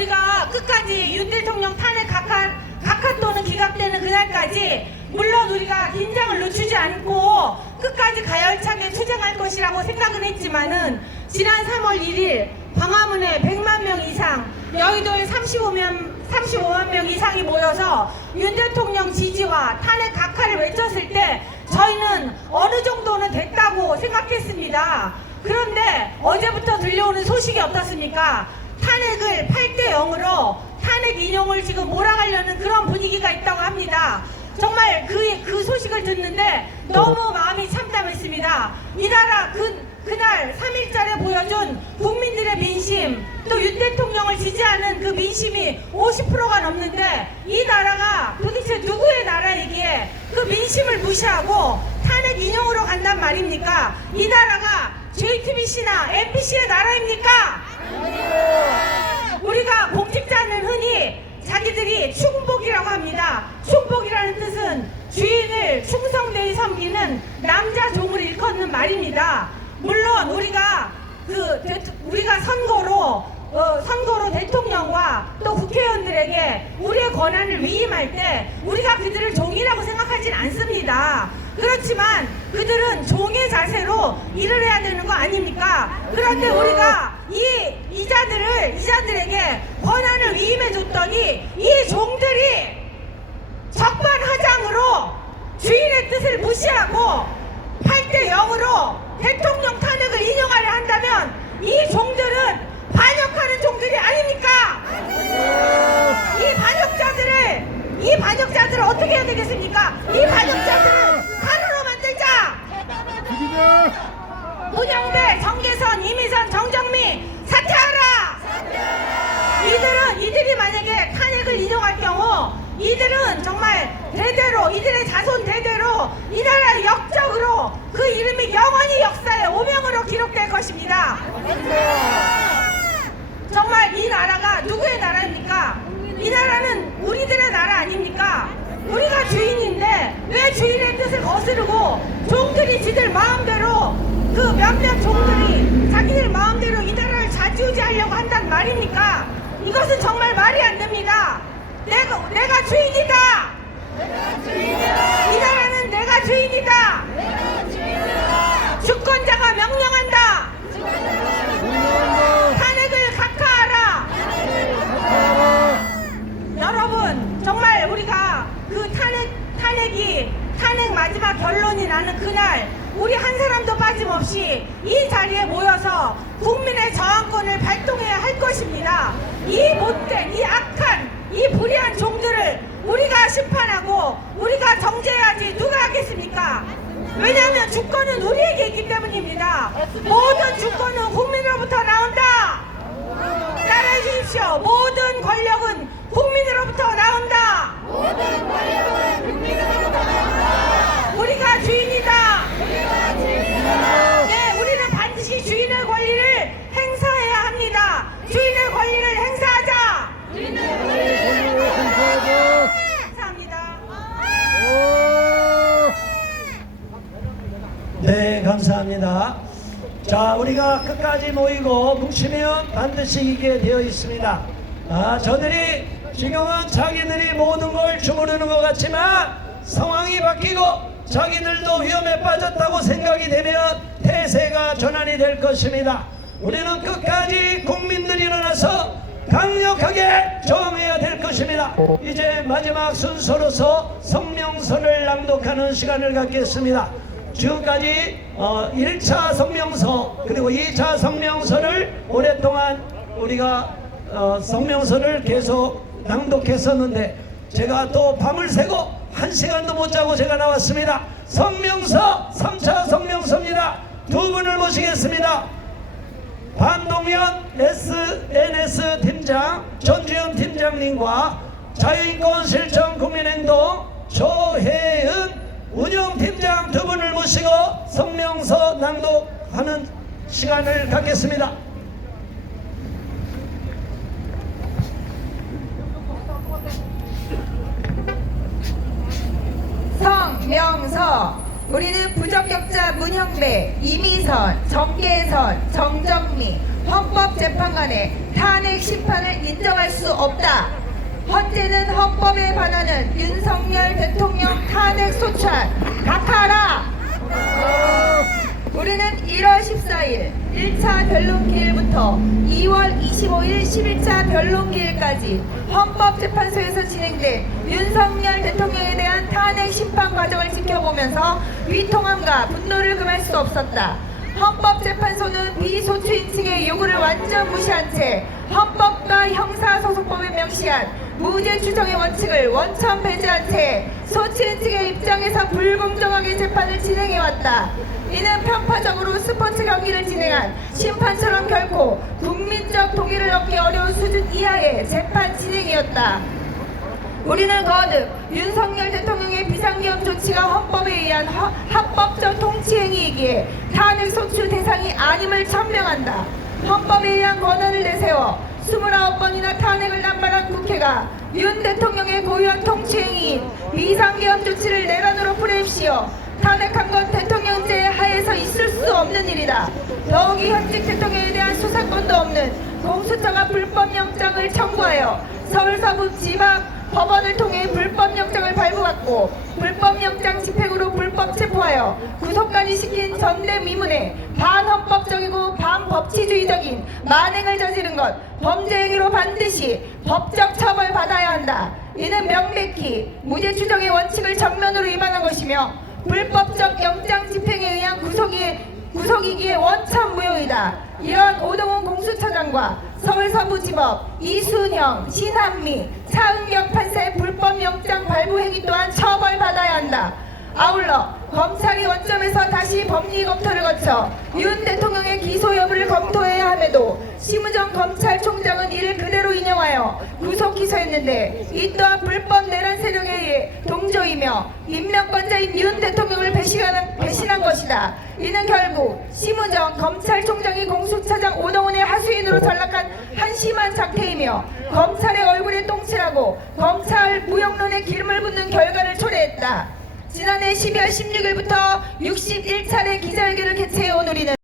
우리가 끝까지 윤 대통령 탄핵 각하, 각하 또는 기각되는 그날까지 물론 우리가 긴장을 늦추지 않고 끝까지 가열차게 투쟁할 것이라고 생각은 했지만은 지난 3월 1일 광화문에 100만 명 이상 여의도에 35만, 35만 명 이상이 모여서 윤 대통령 지지와 탄핵 각하를 외쳤을 때 저희는 어느 정도는 됐다고 생각했습니다. 그런데 어제부터 들려오는 소식이 어떻습니까? 탄핵을 8대 0으로 탄핵 인용을 지금 몰아가려는 그런 분위기가 있다고 합니다. 정말 그, 그 소식을 듣는데 너무 마음이 참담했습니다. 이 나라 그, 그날 3일절에 보여준 국민들의 민심 또 윤 대통령을 지지하는 그 민심이 50%가 넘는데 이 나라가 도대체 누구의 나라이기에 그 민심을 무시하고 탄핵 인용으로 간단 말입니까? 이 나라가 JTBC나 MBC의 나라입니까? 우리가 공직자는 흔히 자기들이 충복이라고 합니다. 충복이라는 뜻은 주인을 충성되이 섬기는 남자 종을 일컫는 말입니다. 물론 우리가 그 대- 우리가 선거로 어, 선거로 대통령과 또 국회의원들에게 우리의 권한을 위임할 때 우리가 그들을 종이라고 생각하진 않습니다. 그렇지만 그들은 종의 자세로 일을 해야 되는 거 아닙니까? 그런데 우리가 이 이자들을 이자들에게 권한을 위임해 줬더니 이 종들이 적반하장으로 주인의 뜻을 무시하고 8대 0으로 대통령 탄핵을 인용하려 한다면 이 종들은 반역하는 종들이 아닙니까? 이 반역자들을 이 반역자들을 어떻게 해야 되겠습니까? 이 반역자들을 가루로 만들자! 문영배, 정계선, 이미선, 정정미 사퇴하라! 이들은 이들이 만약에 탄핵을 인용할 경우 이들은 정말 대대로 이들의 자손 대대로 이 나라의 역적으로 그 이름이 영원히 역사의 오명으로 기록될 것입니다. 정말 이 나라가 누구의 나라입니까? 이 나라는 우리들의 나라 아닙니까? 우리가 주인인데 왜 주인의 뜻을 거스르고 종들이 지들 마음대로 그 몇몇 종들이 자기들 마음대로 이 나라를 좌지우지하려고 한단 말입니까? 이것은 정말 말이 안 됩니다. 내가 내가 주인이다. 그 마지막 결론이 나는 그날 우리 한 사람도 빠짐없이 이 자리에 모여서 국민의 저항권을 발동해야 할 것입니다. 이 못된 이 악한 이 불의한 종들을 우리가 심판하고 우리가 정죄해야지 누가 하겠습니까? 왜냐하면 주권은 우리에게 있기 때문입니다. 모든 주권은 국민으로부터 나온다. 따라해 주십시오. 모든 권력은 국민으로부터 나온다. 우리가 주인이다. 네, 우리는 반드시 주인의 권리를 행사해야 합니다. 주인의 권리를 행사하자. 감사합니다. 네, 감사합니다. 자, 우리가 끝까지 모이고 뭉치면 반드시 이기게 되어 있습니다. 아, 저들이 지금은 자기들이 모든 걸 주무르는 것 같지만 상황이 바뀌고 자기들도 위험에 빠졌다고 생각이 되면 태세가 전환이 될 것입니다. 우리는 끝까지 국민들이 일어나서 강력하게 저항해야 될 것입니다. 이제 마지막 순서로서 성명서를 낭독하는 시간을 갖겠습니다. 지금까지 어, 1차 성명서 그리고 2차 성명서를 오랫동안 우리가 어, 성명서를 계속 낭독했었는데 제가 또 밤을 새고 한 시간도 못 자고 제가 나왔습니다. 성명서 3차 성명서입니다. 두 분을 모시겠습니다. 반동현 SNS 팀장 전주현 팀장님과 자유인권 실천 국민행동 조혜은 운영팀장 두 분을 모시고 성명서 낭독하는 시간을 갖겠습니다. 성명서 우리는 부적격자 문형배, 이미선, 정계선, 정정미, 헌법재판관의 탄핵 심판을 인정할 수 없다. 헌재는 헌법에 반하는 윤석열 대통령 탄핵 소추안 각하라. 우리는 1월 14일 1차 변론기일부터 2월 25일 11차 변론기일까지 헌법재판소에서 진행된 윤석열 대통령에 대한 탄핵 심판 과정을 지켜보면서 위통함과 분노를 금할 수 없었다. 헌법재판소는 비소추인 측의 요구를 완전 무시한 채 헌법과 형사소송법에 명시한 무죄 추정의 원칙을 원천 배제한 채 소추인 측의 입장에서 불공정하게 재판을 진행해왔다. 이는 편파적으로 스포츠 경기를 진행한 심판처럼 결코 국민적 동의를 얻기 어려운 수준 이하의 재판 진행이었다. 우리는 거듭 윤석열 대통령의 비상계엄 조치가 헌법에 의한 허- 합법적 통치행위이기에 탄핵 소추 대상이 아님을 천명한다. 헌법에 의한 권한을 내세워 29번이나 탄핵을 남발한 국회가 윤 대통령의 고유한 통치행위인 비상계엄 조치를 내란으로 프레임시어 탄핵한 건 대통령제 하에서 있을 수 없는 일이다. 더욱이 현직 대통령에 대한 수사권도 없는 공수처가 불법 영장을 청구하여 서울서부 지방 법원을 통해 불법 영장을 발부받고 불법 영장 집행으로 불법 체포하여 구속까지 시킨 전대미문에 반헌법적이고 반법치주의적인 만행을 저지른 것 범죄 행위로 반드시 법적 처벌 받아야 한다. 이는 명백히 무죄 추정의 원칙을 정면으로 위반한 것이며 불법적 영장 집행에 의한 구속이 구속이기에 원천 무효이다. 이런 오동훈 공수처장과 서울서부지법 이순영, 신한미, 차은경 판사의 불법 영장 발부 행위 또한 처벌받아야 한다. 아울러 검찰이 원점에서 다시 법리 검토를 거쳐 윤 대통령의 기소 여부를 검토해야 함에도 심우정 검찰총장은 이를 그대로 인용하여 구속 기소했는데 이 또한 불법 내란 세력에 의해 동조이며 임명권자인 윤 대통령을 배신한, 배신한 것이다. 이는 결국 심우정 검찰총장이 공수처장 오동훈의 하수인으로 전락한 한심한 작태이며 검찰의 얼굴에 똥칠하고 검찰 무용론에 기름을 붓는 결과를 초래했다. 지난해 12월 16일부터 61차례 기자회견을 개최해온 우리는